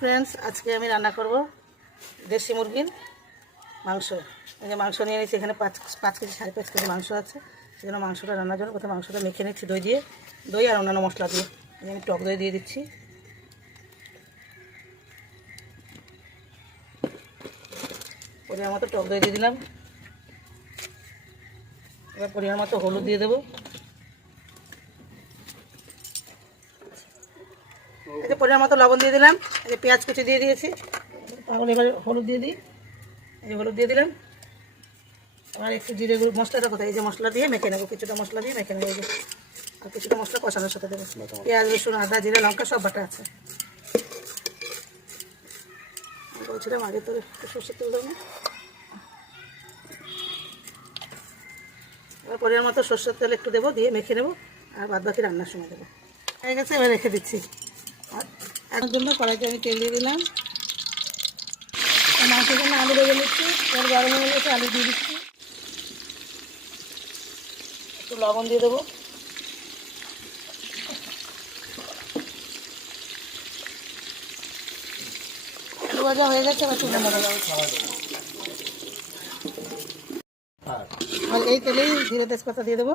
Friends आज के আমি রান্না করব দেশি মুরগির মাংস। এই যে মাংস নিয়ে নিয়েছি, এখানে 5 কেজি 5.5 কেজি মাংস আছে। সেজন্য মাংসটা রান্নার জন্য প্রথমে মাংসটা মেখে নিচ্ছি দই দিয়ে, দই আর অন্যান্য মশলা দিয়ে। আমি টক দই দিয়ে দিচ্ছি, পরিমাণ মতো টক দই দিয়ে দিলাম। এবার পরিমাণ মতো হলুদ দিয়ে দেবো। এই যে পরিমাণ মতো লবণ দিয়ে দিলাম। এই যে পেঁয়াজ কুচি দিয়ে দিয়েছি। তাহলে এবার হলুদ দিয়ে দিই। এই যে হলুদ দিয়ে দিলাম। এবার একটু জিরে গুঁড়ো মশলাটা কোথায়, এই যে মশলা দিয়ে মেখে নেবো, কিছুটা মশলা দিয়ে মেখে নেবো। আর কিছুটা মশলা কষানোর সাথে দেবো। পেঁয়াজ রসুন আদা জিরে লঙ্কা সব বাটা আছে। বলছিলাম আগে তো একটু সর্ষের তেল দেবো। এবার পরিমাণ মতো সর্ষের তেল একটু দেবো, দিয়ে মেখে নেবো। আর বাদ বাকি রান্নার সময় দেবো। হয়ে গেছে, এবার রেখে দিচ্ছি। আর এর জন্য কড়াইতে আমি তেল দিয়ে দিলাম। মাংসের জন্য আলু ভেজে নিচ্ছি। তেল গরম হয়ে গেছে, আলু দিয়ে দিচ্ছি। একটু লবণ দিয়ে দেবো। আলু ভাজা হয়ে গেছে, এবার তুলে নেবো। আর এই তেলেই জিরে তেজপাতা দিয়ে দেবো।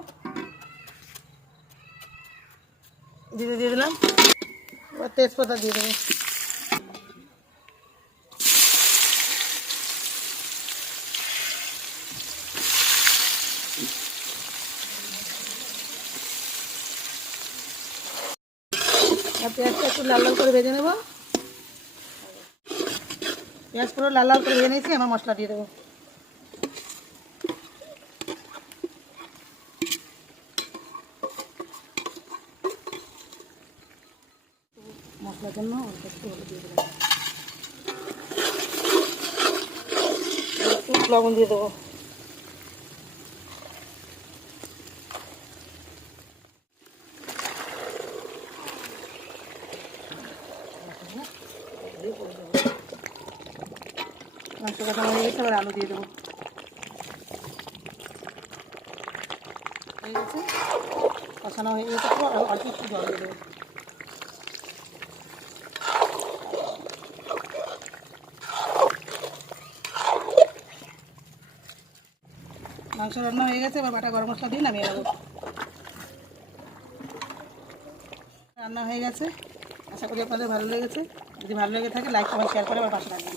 জিরে দিয়ে দিলাম, এবার তেজপাতা দিয়ে দেবো। আর পেঁয়াজটা একটু লাল লাল করে ভেজে নেবো। পেঁয়াজ পুরো লাল লাল করে ভেজে নিয়েছি, আমার মশলা দিয়ে দেবো। মশলার জন্য অল্প একটু হলুদ দিয়ে দেবো, একটু লবণ দিয়ে দেবো। মাংস কষানো হয়ে গেছে, আবার আলু দিয়ে দেবো। হয়ে গেছে, কষানো হয়ে গেছে, অল্প একটু জল দিয়ে দেবো। মাংস রান্না হয়ে গেছে, এবার বাটা গরম মশলা দিয়ে নামিয়ে নেবো। রান্না হয়ে গেছে, আশা করি আপনাদের ভালো লেগেছে। যদি ভালো লেগে থাকে লাইক কমেন্ট শেয়ার করে আমার পাশে রাখবেন।